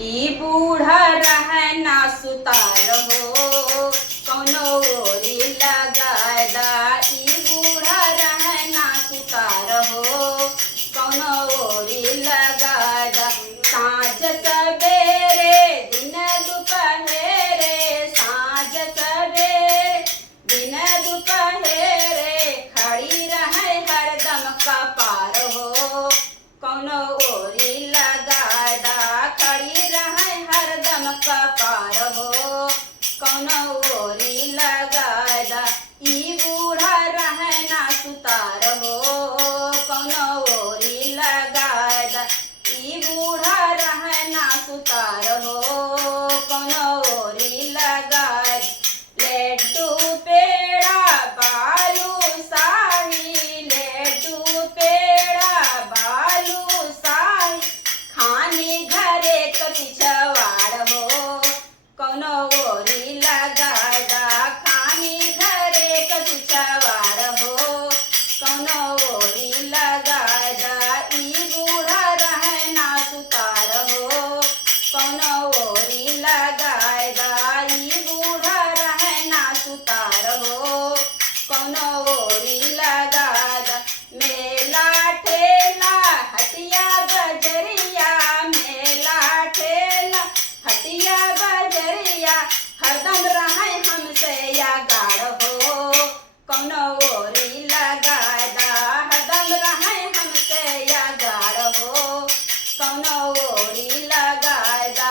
ई बूढ़ा रहना सुतार हो कौनो ओरी लगादा। ई बूढ़ा रहना सुतार हो कौनो ओरी लगादा। साँझ सवेरे दिन दुपहरे, साँझ सवेरे दिन दुपहरे खड़ी रहे हरदम कपार हो कौनो ओरी लगादा। खड़ी रहे हरदम कपार हो कौनो ओरी लगादा। ई बूढ़ा रहना सुतार हो कौनो ओरी लगादा। ई बूढ़ा रहना सुतार हो कौनो ओरी लगादा। लड्डू पेड़ा बालू शाही, लड्डू पेड़ा बालू शाही खानी घरे क पिछवाड़ हो कौनो ओरी लगादा। खानी घरे क पिछवाड़ हो कौनो ओरी लगादा। ई बूढ़ा रहना सुतार हो कौनो ओरी लगादा। ई बूढ़ा रहना सुतार हो कौनो ओरी लगादा। मेला ठेला हटिया बजरिया, मेला ठेला हटिया बजरिया हरदम रहे हमसे या गाड़ हो कौनो ओरी लगादा। हरदम रहे हमसे या गाड़ हो कौनो ओरी लगादा।